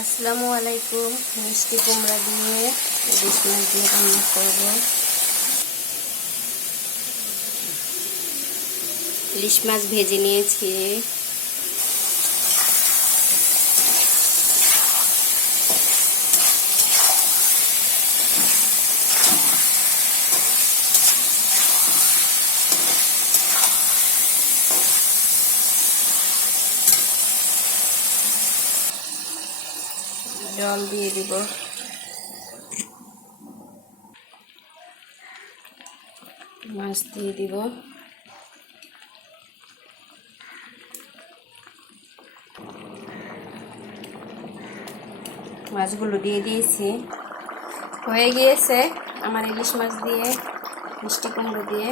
আসসালামু আলাইকুম মিষ্টি কুমড়া দিয়ে ইলিশ মাছ দিয়ে রান্না করব। ইলিশ মাছ ভেজে নিয়েছি। জল দিয়ে দিব। মাছ দিয়ে দিব। মাছগুলো দিয়ে দিয়েছি। হয়ে গিয়েছে আমার ইলিশ মাছ দিয়ে, মিষ্টি কুমড়ো দিয়ে।